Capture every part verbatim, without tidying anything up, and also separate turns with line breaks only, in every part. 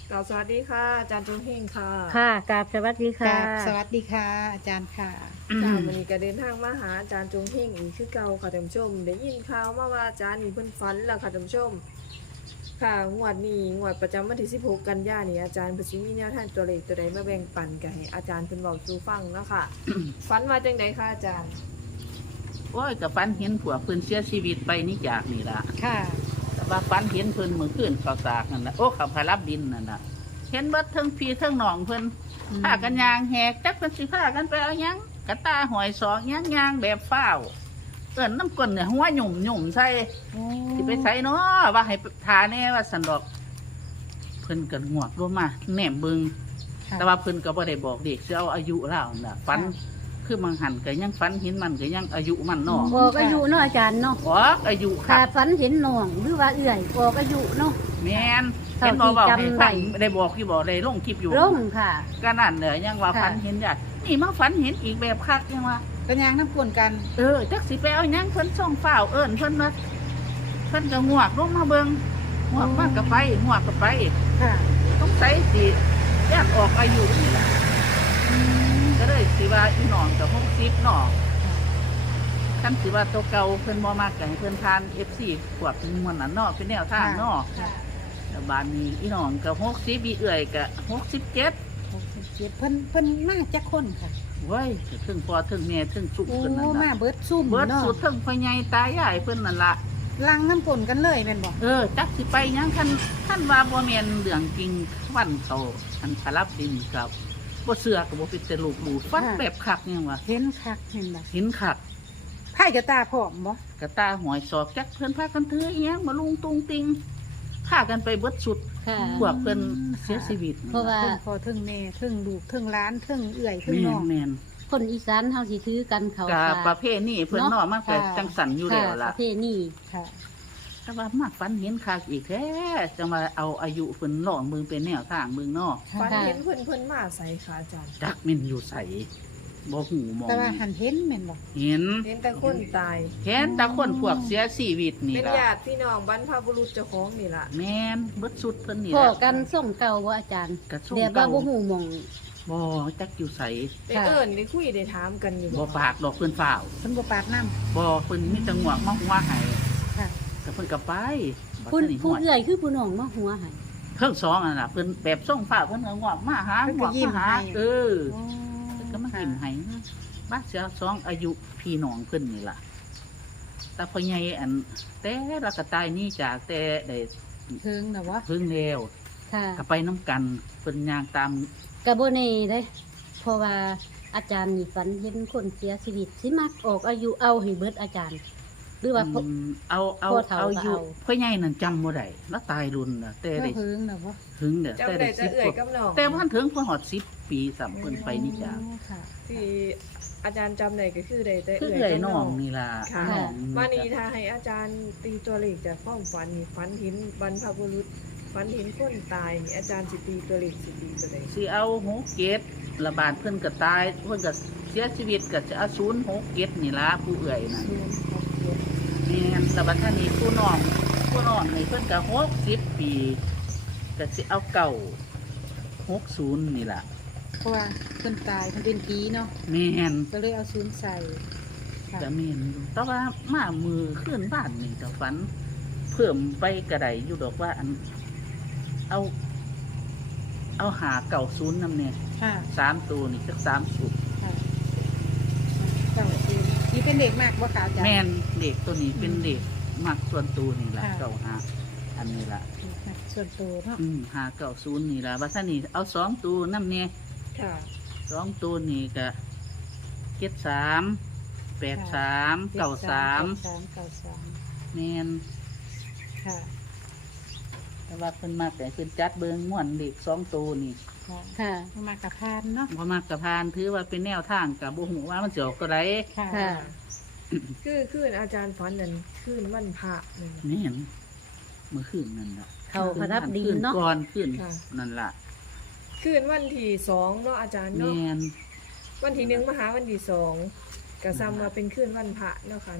กล่าวสวัสดีค่ะอาจารย์จงเฮงค่ะ
ค่ะกราบสวัสดี
ก
ค่ะ
ราบสวัสดีค่ะ อาจารย์ค่ะ
จ้าวันนี้ก็เดินทางมาหาอาจารย์จงเฮงอีกคือเก่าค่ะท่านผู้ชมได้ยินข่าวมาว่าอาจารย์นี่เพิ่นฝันแล้วค่ะท่านผู้ชม ค่ะงวดนี้งวดประจำวันที่สิบหกกันยายนนี้อาจารย์เพิ่นสิมีแนวทางตัวเลขตัวใดมาแบ่งปันกันให้อาจารย์เพิ่นเว้าสู่ฟังเนาะค่ะ ฝันว่าจังไดคะอาจารย์
โอ้ยกับฟันเห็นผัวเพิ่นเสียชีวิตไปนี่จากนี่ละ
ค่ะ
แต่ว่าฟันเห็นเพิ่นมือขึ้นเขาสากนั่นละโอ้เขาพารับดินนั่นละเห็นเบิดทั้งพี่ทั้งน้องเพิ่นพากันยางแหกจักเพิ่นสิพากันไปเอาหยังกระตาหอยสองยางยางแบบเฝ้าวเอิ้นน้ำก้นเนี่ยหัวหยุ่มหยุ่มใส่สิไปใส่เนาะว่าให้ทาแน่ว่าสันดอก เพิ่นกันงวกลงมาแหนมเบิงแต่ว่าเพิ่นก็บ่ได้บอกเด็กสิเอาอายุเล่าน่ะฟันคือมังหันก็ยังฟันเห็นมันก็ยังอายุมันเนาะ
บอกอายุเนาะอาจารย์เนาะ
บอกอายุค
ขา
รั
ด
บ
ฝันเห็นน้องหรือว่าเอื่อยบอกอายุเนาะ
แม่น
เท่า
เห็นบอกว่า
ที่
ให้
จำได้
ฟังได้บอกที่บอกได้ลงคลิปอยู่
ลงค่ะ
ก็นั่นเลยยังว่า
ค่ะ
ฝันเห็นญาตินี่มาฝันเห็นอีกแบบคักยังว่า
เป็นยางน้ำกวนกัน
เออจักสิไปเอาหยังเพิ่นส่งฝ้าวเอิ้นเพิ่นว่าเพิ่นก็งวกลงมาเบิ่งงวกมากก็ไปงวกก็ไป
ค่ะ
ต้องใส่สิแยกออกอายุนี่ล่ะก็เลยสิว่าอีน้องกับหกสิบเนาะคันสิว่าตัวเก่าเพิ่นบ่มากก็ให้เพิ่นทาน เอฟ ซี พวกมวลนั้นเนาะเป็นแนวทางเนาะ
ค่ะ
แล้วบ้านนี้อีน้องก็หกสิบอีเอื้อยก็หกสิบเจ็ด
หกสิบเจ็ดเพิ่นเพิ่นมาจากคนค่ะ
เว้ยถึงพ่อถึงแม่ถึงสุข
โอ้
เพิ่นนั่น
มา
ล่ะ
เบิดซุ่ม
เบิด
เนาะ
สุดถึงพ่อใหญ่ตายายเพิ่นนั่นล่ะ
ลังน้ำกวนกันเลยแม่นบอก
เออจักสิไปหยังคันคันว่าบ่แม่นเรื่องจริงวันเขาอันพลับดินกับบ่เชื่อก็บ่เป็นแต่ลูกดูฟันแบบคักยังว่า
เห็นคักเห็นบ่
เห็นคัก
ไพ่กระตาพร้อมบ่
กระตาหอยศอกจักเพิ่นพากันถืออีหยังมาลุงตุงติงพากันไปเบิดสุด
ค่ะ
พวกเพิ่นเสียชีวิต
เพราะว่า
เพิ่งพ่อเพิ่งแม่เพิ่งลูกเพิ่งหล้านเพิ่งเอื่อยเพิ่ง
แม่
น้อน ง
แม่น
คนอีสานเฮาสิถือกันเขา
กะ
ค่ะ
ประเภทนี้เพิ่นเนาะมันก็
ค่ะ
จังสันอยู่แล้ว
ค่ะป
ล่ะ
ระเภทนี้
ค่ะ
แต่ว่ามาฝันเห็นคักอีกแท้จังว่าเอาอายุเพิ่นลองเบิ่งเป็นแนวทางเบิ่งเนาะ
ค่ะ
ฝันเห็นเพิ่นเพิ่นมาใส่ค่ะอาจารย์
จักแม่นอยู่ไสบ่หูมอง
แต่ว่าหันเห็นแม่นบ่
เห็น
เห็นแต่คนตาย
เห็นแต่คนพวกเสียชีวิตนี่
เป็น
ล่ะ
ญาติพี่น้องบรรพบุรุษเจ้าของนี่ล่ะ
แม่นเบิดสุดเพิ่นนี่
พ่อ
ล่ะ
กันส่งเก่าบ่อาจารย์
กระส่ง
เดี๋ยวว่า
เก่า
บ่ฮู้หม่อง
บ่จักอยู่ไส
ได้เอิ้นได้คุยได้ถามกันอยู่
บ่ปากดอกเพิ่นฟ้าว
เพิ่นบ่ปากน้ำ
บ่เพิ่นมีแต่งวกมาหัวให้
ค่ะ
ก็เพิ่นก็ไปบัด
ผู้
นี้
ผู้
ฮอด
เอื่อยคือผู้น้องมาหัวให้
เพิ่งสองอันน่ะเพิ่นแบบส่งฟ้าวเพิ่นก็งวกมาหา
เพิ่น
ง
ก็
วก
ยิ้ม
มาหา
ให้
เออ
โอ้
เพิ่นก็มายิ้มให้นะบ้านเสียสองอายุพี่น้องเพิ่นนี่ล่ะแต่พ่อใหญ่อันแต่ละก็ตายนี่จากแต่ได้
เพิ่งน่ะวะ
เพิ่งแล้ว
ค่ะ
ก็ไปน้ำกันเพิ่นย่างตาม
ก็บ่แน่เด้เพราะว่าอาจารย์นี่ฝันเห็นคนเสียชีวิตสิมักออกอายุเอาให้เบิดอาจารย์ หรือว่า
อืมเอาเอา
พ่อเฒ่า
เอา
ก็
อยู่
เอา
พ่อใหญ่นั่นจำบ่ได้แล้วตายรุนน่ะแต่
เพิ่
ได้
งเพิ่งน่ะวะ
ถึงเด้อ
จำ
แต่
ได้
ได้
แต่
สิบ
เอื่อย
กว่า
กับน้อง
แต่ว่าถึงเพิ่นฮอดสิบปีสามเพิ่นไปนี่จ้า
โอ้ค่ะ
ที่อาจารย์จำได้ก็คือได้แต่
คือ
เอื่
เอื้
อ
อย ย
กับ
น้
น้
อ
อง ง
นี่ล่ะ
ค่ะ
น้อง
มานีถ้าให้อาจารย์ตีตัวเลขจากความฝันนี่ฝันเห็นบรรพบุรุษฝันเห็นคนตายนี่อาจารย์สิตีตัวเลขสิตีตัวใด
สิเอาหกเกตระบาดเพิ่นก็ตายเพิ่นก็เสียชีวิตก็จะเอาศูนย์หกเกตนี่ล่ะผู้เอื้อยน่ะ
ศูนย์หกเจ็ด
แม่นแต่บัดท่านี้ผู้น้องผู้น้องนี่เพิ่นก็หกสิบปีก็สิเอาเก่าหกศูนย์นี่ล่ะ
เพราะว่าเพิ่นตายเพิ่นเป็นผีเนาะ
แม่น
ก็เลยเอาศูนย์ใส่ค่ะ
จะแม่นอยู่แต่ว่ามามือขึ้นบ้านนี่ก็ฝัน เพิ่มไปกระไดอยู่ดอกว่าอัน เอา เอาหาเก่าศูนย์นำเนี่ย
ค่ะ
สามตัวนี่จักสามสุด
ค่ะเก้าศูนย์นี่เป็นเด็กมากบ่คะอาจารย์
แม่นเด็กตัวนี้เป็นเด็กมักส่วนตัวนี่ล่ะ
ค่ะ
เก่าหาอันนี้ล่ะ
ส่วนตัวเนาะ
อืมหาเก่าศูนย์นี่ล่ะว่าท่านี่เอาสองตัวน้ำเนี่ย
ค่ะ
สองตัวนี่ก็เจ็ดสามแปดสามเก่าสาม
สามเก้าสาม
แมน
ค่ะ
แต่ว่าเพิ่นมากแต่เพิ่นจัดเบิงม่วนเด็กสองตัวนี่
ค่ะ
ค่ะ
มากระพานเนาะ
พอมากกระพานถือว่าเป็นแนวทางกับบุหูว่ามันจะออกก็ไร
ค่ะ
ค่ะ
คือคืนอาจารย์ฝันนั่นคืนวันพระนั่น
นี่เห็นเมื่อคืนนั่นละ
เขาพระรับดิน
คืน
เนาะ
ก่อนคืน
ค่ะ
นั่นละ
คืนวันที่สองเนาะอาจารย์
แม
เนาะ
น
วันที่หนึ่งมาหาวันที่สองกระซ้ำมาเป็นคืนวันพระเนาะค่ะเนาะ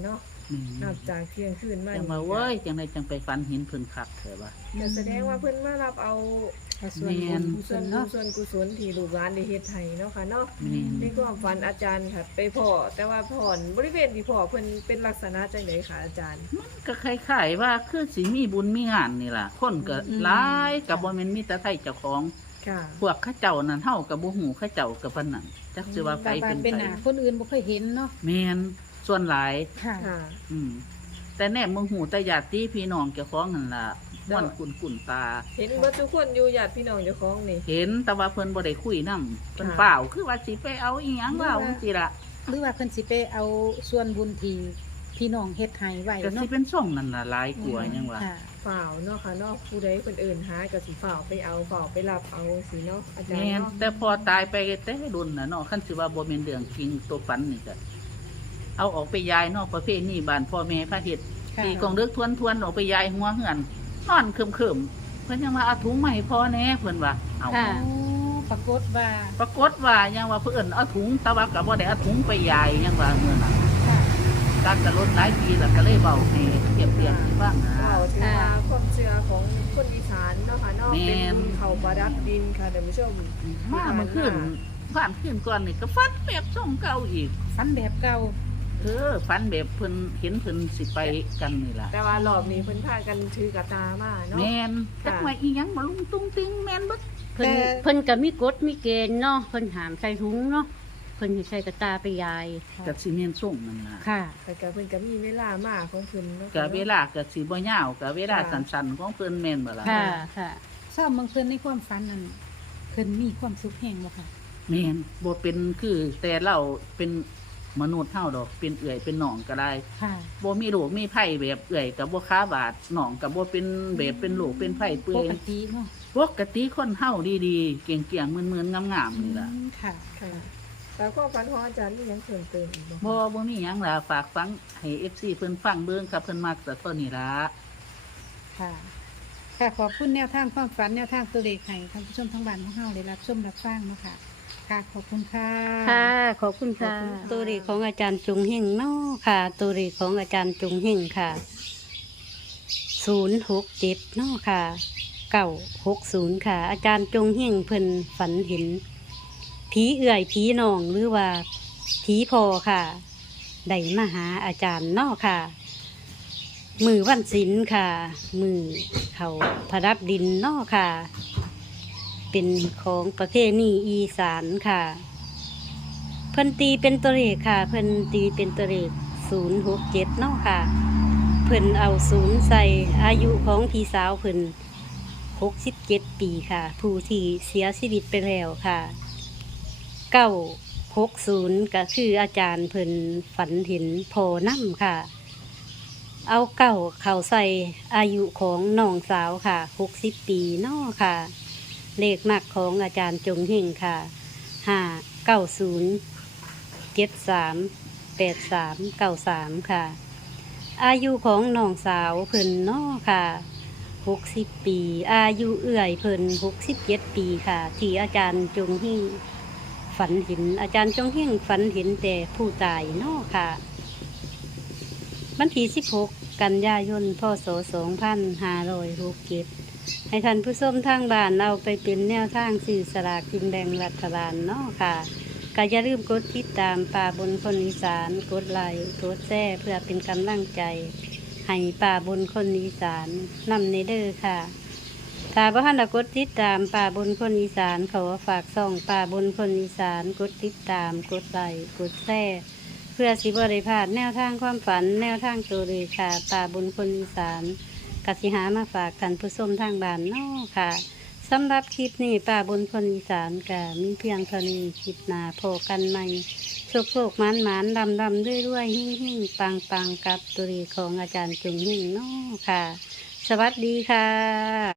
อืม
นับจากเที่ยงคืนมา
จังว่าเว้ยจังไดจังไปฝันเห็นเพิ่นคักแท้ว่า
ก็แสดงว่าเพิ่นมารับเอา
เอาส่วน
แม่
บุญ
น
ส่
ส่
ว
วน น
บุญ
เนาะ
ส่วนกุศลที่ลูกหลานได้เฮ็ดให้เนาะค่ะเนาะ
แม่น
ในความฝันอาจารย์ค่ะ ไปพ่อแต่ว่าพ่อนบริเวณที่พ่อเพิ่นเป็นลักษณะจังไดค่ะอาจารย์
มันก็คล้ายๆว่าคือสิมีบุญมีงานนี่ล่ะ คนก็หลายก็บ่แม่นมีแต่ไทยเจ้าของ
ค่ะ
พวกเขาเจ้านั่นเฮาก็บ่ฮู้เขาเจ้าก็ปานนั้นจักสิว่าไผ
บา
เป็
ด
น
เป็น
ไผ
หน้าคนอื่นบ่เคยเห็นเนาะ
แม่นส่วนหลาย
ค่ะ
ค่ะ
อืมแต่แน่มึงหูแต่ญาติพี่น้องเจ้าของนั่นล่ะม่วนกุนกุนตา
เห็นว่าทุกคนอยู่ญาติพี่น้องเจ้าของนี่
เห็นแต่ว่าเพิ่นบ่ได้คุยนำเพิ่น
ค่ะ
เปล่าคือว่าสิไปเอาอีหยังว่าจังซี่ล่ะ
หรือว่าเพิ่นสิไปเอาส่วนบุญที่พี่น้องเฮ็ดให้ไว้
ก็สิ
เนาะ
เป็นช่องนั่นล่ะหลายกว่าหยังว่า
ค่ะ
ฝ่าวเนาะค่ะเนาะผู้ใดคนอื่นหาก็สิฝ่าวไปเอาฝ่าวไปรับเอาสิเนาะอาจารย์
แม่น
เนาะ
แต่พอตายไปแต่ดุนน่ะเนาะคันสิว่าบ่แม่นเรื่องจริงตัวฝันนี่ก็เอาออกไปยายเนาะประเภทนี้บ้านพ่อแม่พระเฮ็ด
ค่ะ
ตีกองเลือกทวนทวนๆออกไปยายหัวเหือนนอนคึมคึมๆเพิ่นยังว่าเอาถุงมาให้พ่อแหน่เพิ่นว่าเอา
ค่ะ
โอ้ปรากฏว่า
ปรากฏว่ายังว่าเพิ่นเอาถุงแตะว่าก็บ่ได้เอาถุงไปยายยังว่าเมื่อน่ะ
ค่ะ
การกระลดหลายปีแล้วก็เลยเบาให้เทียบเทียบให้ฟังนะ
ฝ่าวถือว่า
ค่ะ
ความเชื่อของคนอีสานเนาะค่ะเนาะ
แม่
เป็น
น
บุญเขาประดับดินค่ะท่านผู้ชม
มาเมื่อคืนผ่านคืนก่อนนี่ก็ฝันแบบส่งเก่าอีก
ฟันแบบเก่า
เออฝันแบบเพิ่นเห็นเพิ่นสิไปกันนี่ล่ะ
แต่ว่ารอบนี้เพิ่นพากันถือกระตามาเนาะ
แม่น
ค่ะ
จักว่าอีหยังมาลุงตุ้งติ้งแม่นเบิด
เพิ่นเพิ่นก็มีกฎมีเกณฑ์เนาะเพิ่นหามใส่ถุงเนาะเพิ่นสิใส่กระตาไปยาย
ก็สิแม่นส่งนั่นล่ะ
ค่ะ
แต่ก็เพิ่นก็มีเวลามาของเพิ่นเนาะ
ก็เวลาก็สิบ่ยาวก็เวลาสั้นๆของเพิ่นแม่นบ่ล่ะ
ค่ะค่ะ
ชอบเมืองเพิ่นในความฝันนั้นเพิ่นมีความสุขแห่งบ่ค่ะ
แม่นบ่เป็นคือแต่เราเป็นมนุษย์เฮาดอกเป็นเอื่อยเป็นหนองก็ได้
ค่ะ
บ่มีโรคมีไผแบบเอื่อยกับบ่ค้าบาดหนองกับบ่เป็นแบบเป็นโรคเป็นไผเปื่
ป
อย
กติเนาะ
ปกติคนเฮาดีๆ เกี่ยงๆมึนๆงามๆนี่ล่ะ
อืมค่ะ
ค่ะแต่ความฝันของอาจารย์มีหยังเพิ่มเติมอีกบ่
บ่บ่มีหยังล่ะฝากฟังให้ เอฟ ซี เพิ่นฟังเบิ่งครับเพิ่นมักแต่เท่านี้ล่ะ
ค่ะ ค่ะขอบคุณแนวทางความฝันแนวทางตัวเลขให้ท่านผู้ชมทั้งบ้านของเฮาได้รับชมรับฟังเนาะค่ะ ค่ะขอบคุณค่ะ
ค่ะ ขอบคุณค่ะ ตัวเลขของอาจารย์จงเฮงเนาะค่ะ ตัวเลขของอาจารย์จงเฮงค่ะ ศูนย์หกเจ็ดเนาะค่ะ เก้าหกศูนย์ค่ะ อาจารย์จงเฮงเพิ่นฝันเห็นผีเอื่อยผีนองหรือว่าผีพอค่ะ ได้มาหาอาจารย์เนาะค่ะ มือวันศิลค่ะ มือเขาพระรับดินเนาะค่ะ เป็นของประเภทนี้อีสานค่ะ เพิ่นตีเป็นตัวเลขค่ะ เพิ่นตีเป็นตัวเลขศูนย์หกเจ็ดเนาะค่ะ เพิ่นเอาศูนย์ใส่อายุของพี่สาวเพิ่นหกสิบเจ็ดปีค่ะ ผู้ที่เสียชีวิตไปแล้วค่ะเก้าหกศูนย์ก็คืออาจารย์เพิ่นฝันเห็นพอน้ำค่ะ เอาเก้าเข่าใส่อายุของน้องสาวค่ะหกสิบปีเนาะค่ะ เลขมักของอาจารย์จงเฮงค่ะห้าเก้าศูนย์เจ็ดสามแปดสามเก้าสามค่ะ อายุของน้องสาวเพิ่นเนาะค่ะหกสิบปี อายุเอื่อยเพิ่นหกสิบเจ็ดปีค่ะ ที่อาจารย์จงเฮงฝันเห็นอาจารย์จงเฮงฝันเห็นแต่ผู้ตายเนาะค่ะวันที่สิบหกกันยายนพศสองพันห้าร้อยหกเจ็ดให้ท่านผู้ชมทางบ้านเอาไปเป็นแนวทางสื่อสลากกินแบ่งรัฐบาลเนาะค่ะก็อย่าลืมกดติดตามป่าบนคนอีสานกดไลค์กดแชร์เพื่อเป็นกำลังใจให้ป่าบนคนอีสานนำในเด้อค่ะถ้าบ่ทันได้กดติดตามป่าบนคนอีสานขอฝากส่องป่าบนคนอีสานกดติดตามกดไลค์กดแชร์เพื่อสิบ่ได้พลาดแนวทางความฝันแนวทางตัวเลยค่ะป่าบนคนอีสานกสิหามาฝากท่านผู้ชมทางบ้านเนาะค่ะสำหรับคลิปนี้ป่าบนคนอีสานก็มีเพียงเท่านี้คลิปหน้าพบกันใหม่โชคโชคหมานหมานดำดำด้วยด้วยหิ่งหิ่งปังปังกับตัวเลขของอาจารย์จงหิ่งเนาะค่ะ สวัสดีค่ะ